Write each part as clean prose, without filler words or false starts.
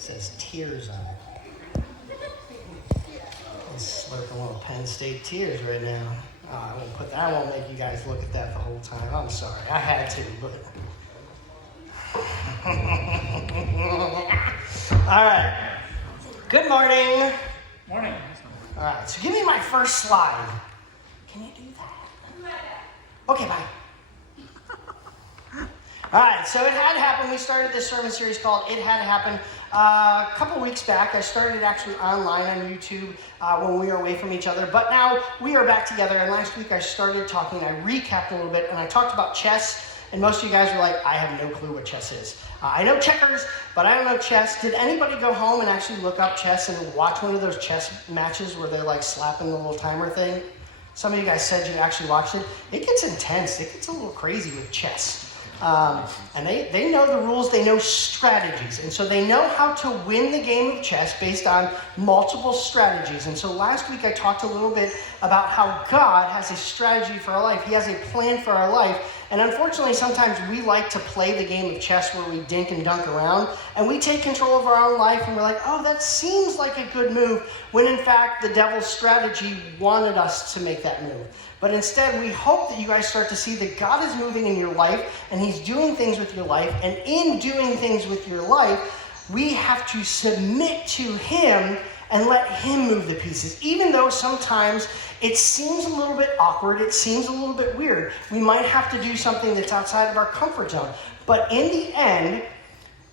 says tears on it. He's slurping little Penn State tears right now. Oh, I won't put that. I won't make you guys look at that the whole time. I'm sorry. I had to, but. All right. Good morning. Morning. All right. So give me my first slide. Can you do that? Okay, bye. All right, so it had happened. We started this sermon series called It Had Happened a couple weeks back. I started actually online on YouTube when we were away from each other, but now we are back together. And last week I started talking, I recapped a little bit, and I talked about chess. And most of you guys were like, I have no clue what chess is. I know checkers, but I don't know chess. Did anybody go home and actually look up chess and watch one of those chess matches where they're like slapping the little timer thing? Some of you guys said you actually watched it. It gets intense. It gets a little crazy with chess. And they know the rules, they know strategies. And so they know how to win the game of chess based on multiple strategies. And so last week I talked a little bit about how God has a strategy for our life. He has a plan for our life. And unfortunately, sometimes we like to play the game of chess where we dink and dunk around. And we take control of our own life and we're like, oh, that seems like a good move. When in fact, the devil's strategy wanted us to make that move. But instead, we hope that you guys start to see that God is moving in your life and He's doing things with your life. And in doing things with your life, we have to submit to Him and let Him move the pieces. Even though sometimes it seems a little bit awkward, it seems a little bit weird. We might have to do something that's outside of our comfort zone. But in the end,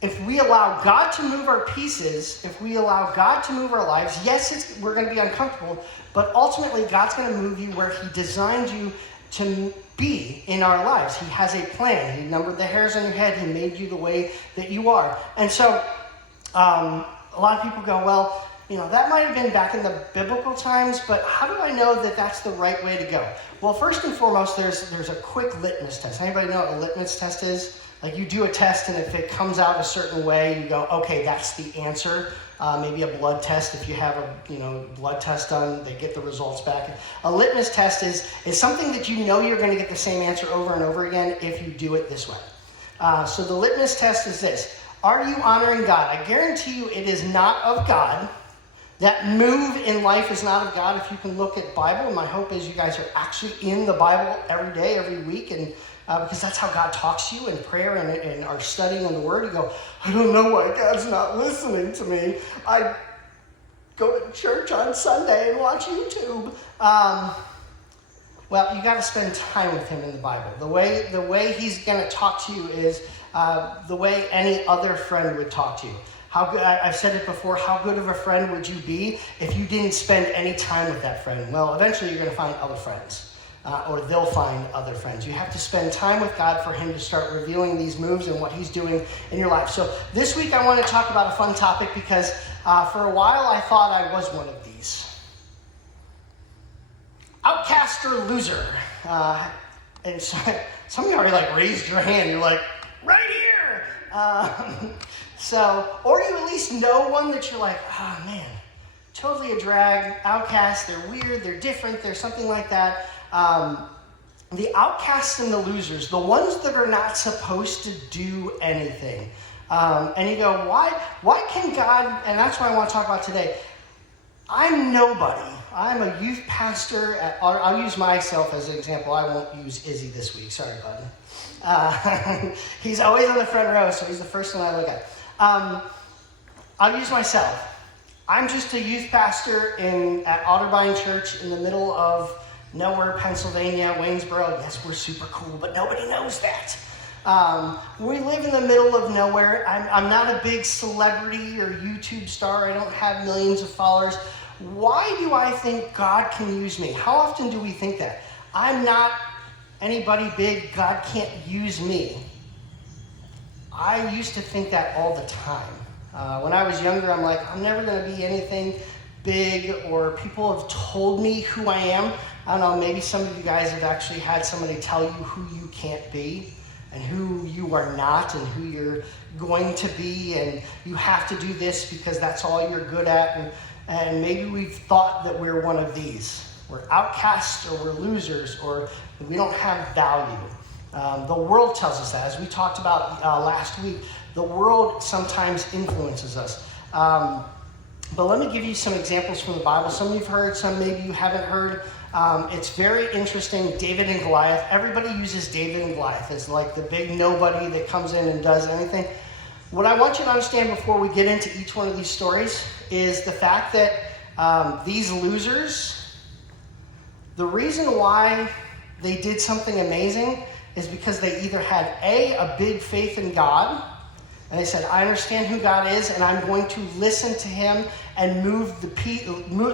if we allow God to move our pieces, if we allow God to move our lives, yes, we're going to be uncomfortable, but ultimately God's going to move you where He designed you to be in our lives. He has a plan. He numbered the hairs on your head. He made you the way that you are. And so a lot of people go, well, that might have been back in the biblical times, but how do I know that that's the right way to go? Well, first and foremost, there's a quick litmus test. Anybody know what a litmus test is? Like you do a test, and if it comes out a certain way, you go, okay, that's the answer. Maybe a blood test. If you have a blood test done, they get the results back. A litmus test is something that you know you're going to get the same answer over and over again if you do it this way. So the litmus test is this. Are you honoring God? I guarantee you it is not of God. That move in life is not of God. If you can look at Bible, my hope is you guys are actually in the Bible every day, every week, and because that's how God talks to you in prayer and are studying in the Word. You go, I don't know why God's not listening to me. I go to church on Sunday and watch YouTube. Well, you got to spend time with Him in the Bible. The way He's going to talk to you is the way any other friend would talk to you. How good, I've said it before, how good of a friend would you be if you didn't spend any time with that friend? Well, eventually you're going to find other friends, or they'll find other friends. You have to spend time with God for Him to start revealing these moves and what He's doing in your life. So this week I want to talk about a fun topic because for a while I thought I was one of these. Outcast or loser. And so, some of you already raised your hand. You're like, right here. Or you at least know one that you're like, oh man, totally a drag, outcast, they're weird, they're different, they're something like that. The outcasts and the losers, the ones that are not supposed to do anything. And you go, why can God, and that's what I want to talk about today. I'm nobody. I'm a youth pastor I'll use myself as an example. I won't use Izzy this week. Sorry, bud. He's always on the front row, so he's the first one I look at. I'll use myself. I'm just a youth pastor at Otterbein Church in the middle of nowhere, Pennsylvania, Waynesboro. Yes, we're super cool, but nobody knows that. We live in the middle of nowhere. I'm not a big celebrity or YouTube star. I don't have millions of followers. Why do I think God can use me? How often do we think that? I'm not anybody big. God can't use me. I used to think that all the time. When I was younger, I'm like, I'm never going to be anything big, or people have told me who I am. I don't know, maybe some of you guys have actually had somebody tell you who you can't be and who you are not and who you're going to be, and you have to do this because that's all you're good at. And maybe we've thought that we're one of these. We're outcasts, or we're losers, or we don't have value. The world tells us that. As we talked about last week, the world sometimes influences us. But let me give you some examples from the Bible. Some you've heard, some maybe you haven't heard. It's very interesting, David and Goliath. Everybody uses David and Goliath as like the big nobody that comes in and does anything. What I want you to understand before we get into each one of these stories is the fact that these losers, the reason why they did something amazing is because they either had a big faith in God, and they said, I understand who God is, and I'm going to listen to him and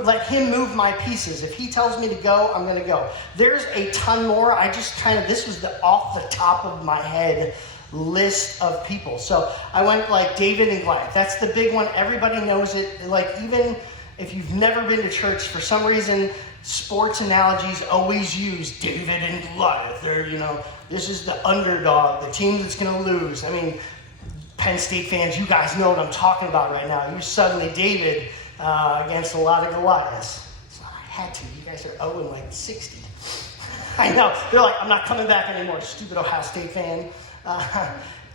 let him move my pieces. If he tells me to go, I'm going to go. There's a ton more. This was the off the top of my head list of people. So I went like David and Goliath. That's the big one. Everybody knows it. Like even if you've never been to church, for some reason, sports analogies always use David and Goliath. They're, this is the underdog, the team that's going to lose. I mean, Penn State fans, you guys know what I'm talking about right now. You're suddenly David against a lot of Goliaths. So I had to. You guys are 0-60. I know. They're like, I'm not coming back anymore, stupid Ohio State fan.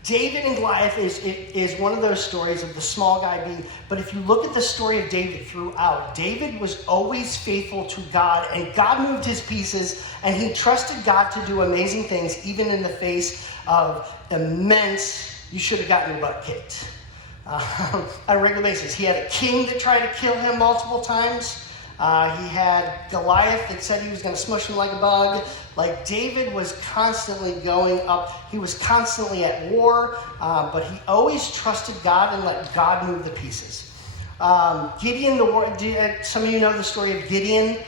David and Goliath is one of those stories of the small guy being, but if you look at the story of David throughout, David was always faithful to God, and God moved his pieces, and he trusted God to do amazing things, even in the face of immense, you should have gotten your butt kicked. On a regular basis. He had a king that tried to kill him multiple times. He had Goliath that said he was going to smush him like a bug. Like David was constantly going up. He was constantly at war, but he always trusted God and let God move the pieces. Gideon, some of you know the story of Gideon.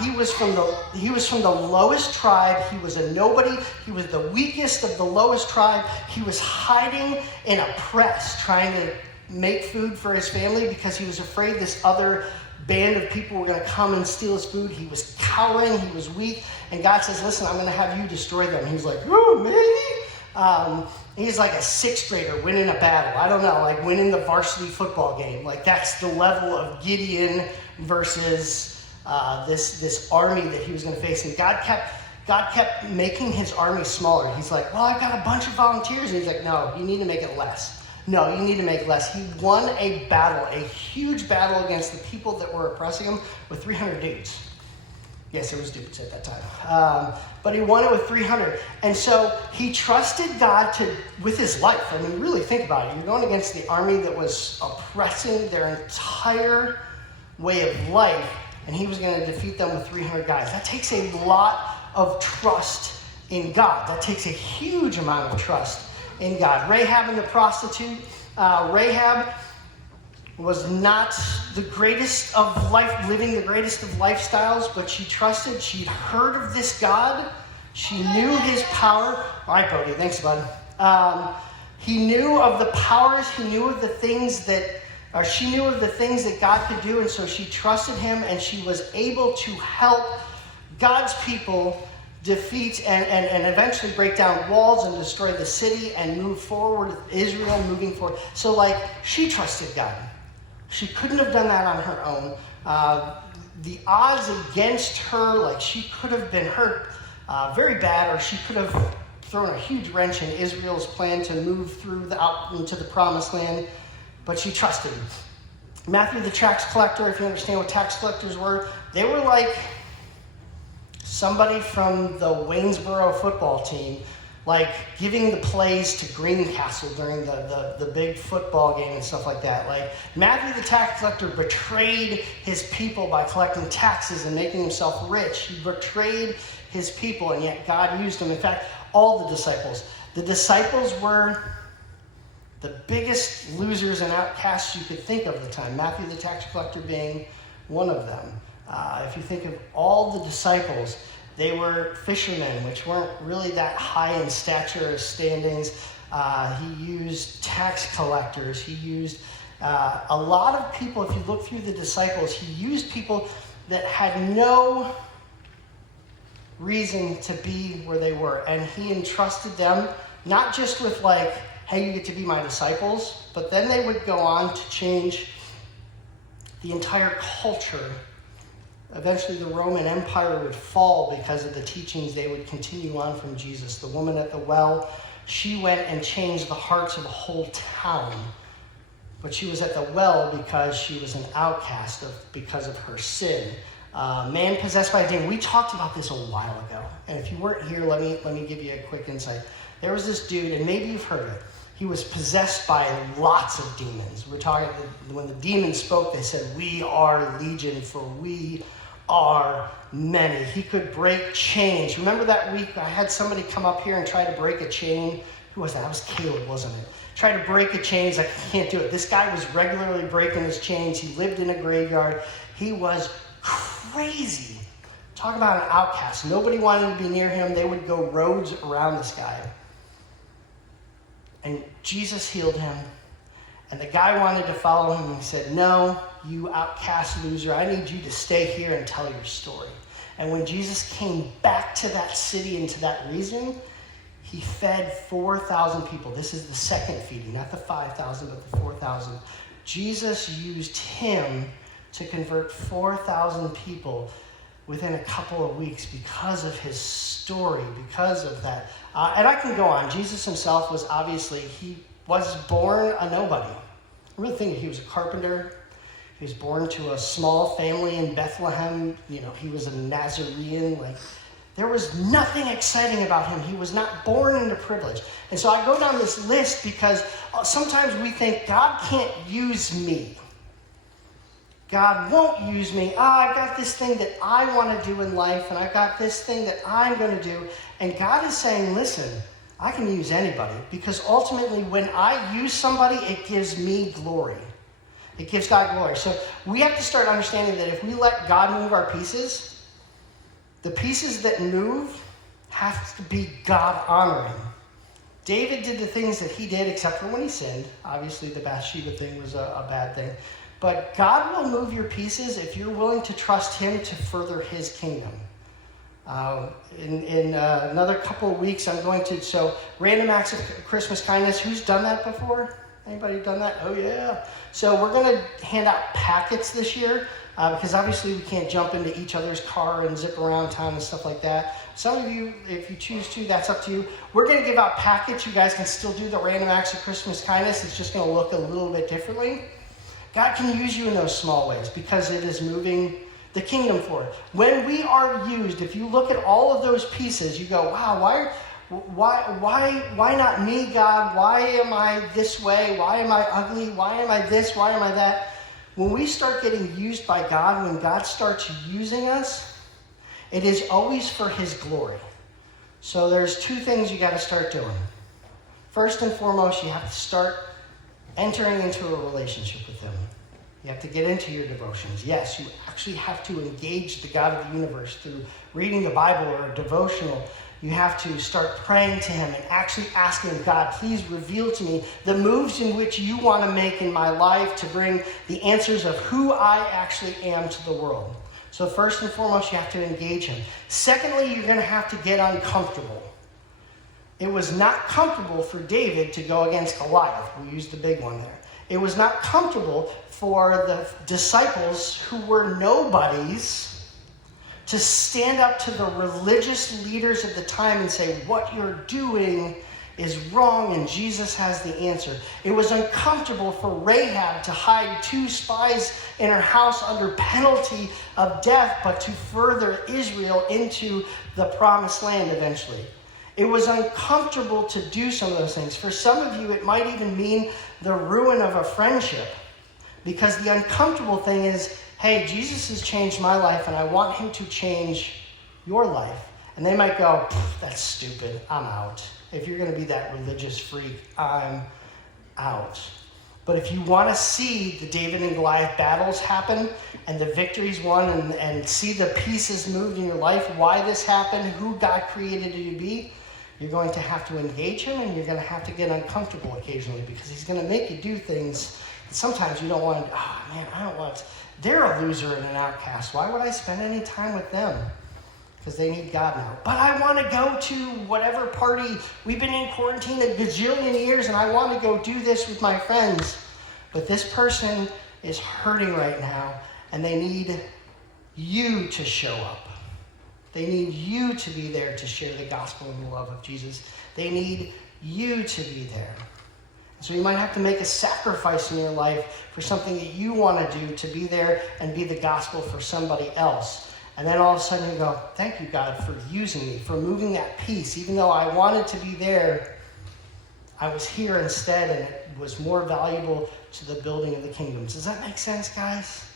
He was from the lowest tribe. He was a nobody. He was the weakest of the lowest tribe. He was hiding in a press, trying to make food for his family because he was afraid this other band of people were going to come and steal his food. He was cowering. He was weak. And God says, listen, I'm going to have you destroy them. He's like, oh, maybe? He's like a sixth grader winning a battle. I don't know, like winning the varsity football game. Like that's the level of Gideon versus this army that he was going to face. And God kept making his army smaller. He's like, well, I've got a bunch of volunteers. And he's like, no, you need to make it less. No, you need to make less. He won a battle, a huge battle against the people that were oppressing him with 300 dudes. Yes, there was dudes at that time. But he won it with 300. And so he trusted God with his life. I mean, really think about it. You're going against the army that was oppressing their entire way of life, and he was going to defeat them with 300 guys. That takes a lot of trust in God. That takes a huge amount of trust in God. Rahab and the prostitute. Rahab was not the greatest of life, living the greatest of lifestyles, but she trusted. She'd heard of this God. She knew his power. All right, Bodie, thanks, bud. He knew of the powers. He knew of the things she knew of the things that God could do, and so she trusted him, and she was able to help God's people defeat and eventually break down walls and destroy the city and move forward, Israel moving forward. So, she trusted God. She couldn't have done that on her own. The odds against her, she could have been hurt very bad, or she could have thrown a huge wrench in Israel's plan to move out into the promised land, but she trusted him. Matthew the tax collector, if you understand what tax collectors were, they were like somebody from the Waynesboro football team, giving the plays to Greencastle during the big football game and stuff like that. Matthew the tax collector betrayed his people by collecting taxes and making himself rich. He betrayed his people, and yet God used him. In fact, all the disciples. The disciples were the biggest losers and outcasts you could think of at the time. Matthew the tax collector being one of them. If you think of all the disciples, they were fishermen, which weren't really that high in stature or standings. He used tax collectors. He used a lot of people. If you look through the disciples, he used people that had no reason to be where they were. And he entrusted them, not just with hey, you get to be my disciples, but then they would go on to change the entire culture. Eventually the Roman Empire would fall because of the teachings they would continue on from Jesus. The woman at the well, she went and changed the hearts of a whole town but she was at the well because she was an outcast because of her sin. Man possessed by a demon. We talked about this a while ago, and if you weren't here, let me give you a quick insight. There was this dude, and maybe you've heard it. He was possessed by lots of demons. We're talking, when the demons spoke, they said, "We are legion, for we are many." He could break chains. Remember that week I had somebody come up here and try to break a chain? Who was that? That was Caleb, wasn't it? Try to break a chain. He's like, "I can't do it." This guy was regularly breaking his chains. He lived in a graveyard. He was crazy. Talk about an outcast. Nobody wanted to be near him. They would go roads around this guy. And Jesus healed him. And the guy wanted to follow him. And he said, "No, you outcast loser. I need you to stay here and tell your story." And when Jesus came back to that city and to that region, he fed 4,000 people. This is the second feeding, not the 5,000, but the 4,000. Jesus used him to convert 4,000 people within a couple of weeks because of his story, because of that. And I can go on. Jesus himself was he was born a nobody. I really think he was a carpenter. He was born to a small family in Bethlehem. He was a Nazarene. There was nothing exciting about him. He was not born into privilege. And so I go down this list because sometimes we think God can't use me. God won't use me. I've got this thing that I want to do in life, and I've got this thing that I'm going to do. And God is saying, listen, I can use anybody, because ultimately when I use somebody, it gives me glory. It gives God glory. So we have to start understanding that if we let God move our pieces, the pieces that move have to be God-honoring. David did the things that he did, except for when he sinned. Obviously, the Bathsheba thing was a bad thing. But God will move your pieces if you're willing to trust him to further his kingdom. In another couple of weeks, I'm going to, random acts of Christmas kindness. Who's done that before? Anybody done that? Oh, yeah. So we're going to hand out packets this year because obviously we can't jump into each other's car and zip around town and stuff like that. Some of you, if you choose to, that's up to you. We're going to give out packets. You guys can still do the random acts of Christmas kindness. It's just going to look a little bit differently. God can use you in those small ways because it is moving the kingdom forward. When we are used, if you look at all of those pieces, you go, wow, why not me, God? Why am I this way? Why am I ugly? Why am I this? Why am I that? When we start getting used by God, when God starts using us, it is always for his glory. So there's two things you got to start doing. First and foremost, you have to start entering into a relationship with him. You have to get into your devotions. Yes, you actually have to engage the God of the universe through reading the Bible or a devotional. You have to start praying to him and actually asking him, God, please reveal to me the moves in which you want to make in my life to bring the answers of who I actually am to the world. So first and foremost, you have to engage him. Secondly, you're going to have to get uncomfortable. It was not comfortable for David to go against Goliath. We used the big one there. It was not comfortable for the disciples who were nobodies to stand up to the religious leaders of the time and say, what you're doing is wrong and Jesus has the answer. It was uncomfortable for Rahab to hide 2 spies in her house under penalty of death, but to further Israel into the promised land eventually. It was uncomfortable to do some of those things. For some of you, it might even mean the ruin of a friendship. Because the uncomfortable thing is, hey, Jesus has changed my life and I want him to change your life. And they might go, that's stupid, I'm out. If you're going to be that religious freak, I'm out. But if you want to see the David and Goliath battles happen and the victories won and see the pieces moved in your life, why this happened, who God created you to be, you're going to have to engage him and you're going to have to get uncomfortable occasionally because he's going to make you do things that sometimes you don't want to. Oh, man, I don't want to. They're a loser and an outcast. Why would I spend any time with them? Because they need God now. But I want to go to whatever party. We've been in quarantine a gajillion years and I want to go do this with my friends. But this person is hurting right now and they need you to show up. They need you to be there to share the gospel and the love of Jesus. They need you to be there. So you might have to make a sacrifice in your life for something that you want to do, to be there and be the gospel for somebody else. And then all of a sudden you go, thank you, God, for using me, for moving that piece. Even though I wanted to be there, I was here instead, and it was more valuable to the building of the kingdom. Does that make sense, guys?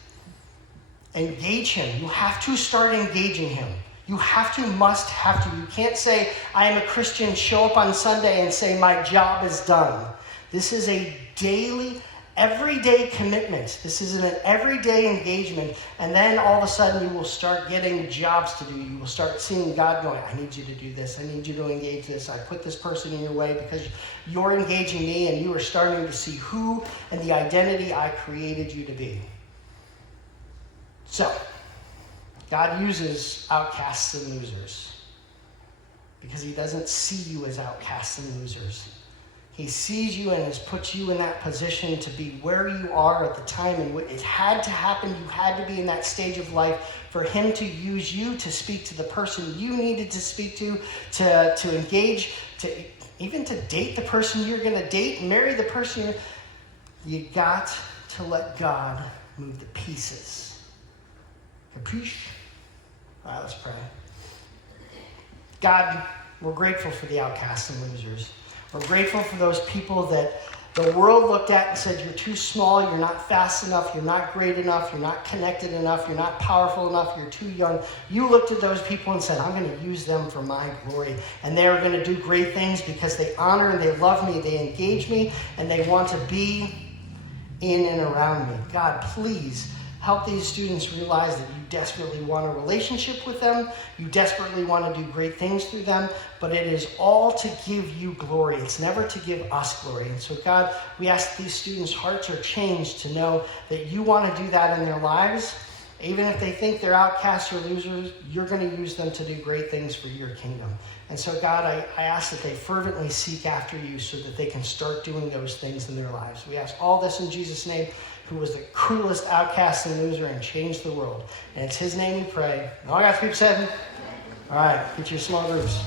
Engage him. You have to start engaging him. You have to, must have to. You can't say, I am a Christian, show up on Sunday and say, my job is done. This is a daily, everyday commitment. This is an everyday engagement. And then all of a sudden you will start getting jobs to do. You will start seeing God going, I need you to do this. I need you to engage this. I put this person in your way because you're engaging me, and you are starting to see who and the identity I created you to be. So, God uses outcasts and losers because he doesn't see you as outcasts and losers. He sees you and has put you in that position to be where you are at the time, and it had to happen. You had to be in that stage of life for him to use you to speak to the person you needed to speak to engage, even to date the person you're going to date, marry the person you got to let God move the pieces. Capiche? All right, let's pray. God, we're grateful for the outcasts and losers. We're grateful for those people that the world looked at and said, you're too small, you're not fast enough, you're not great enough, you're not connected enough, you're not powerful enough, you're too young. You looked at those people and said, I'm going to use them for my glory. And they're going to do great things because they honor and they love me, they engage me, and they want to be in and around me. God, please help these students realize that you desperately want a relationship with them. You desperately want to do great things through them, but it is all to give you glory. It's never to give us glory. And so, God, we ask that these students' hearts are changed to know that you want to do that in their lives. Even if they think they're outcasts or losers, you're going to use them to do great things for your kingdom. And so, God, I ask that they fervently seek after you so that they can start doing those things in their lives. We ask all this in Jesus' name, who was the cruelest outcast and loser and changed the world. And it's his name we pray. And all God's people said, all right, get your small groups.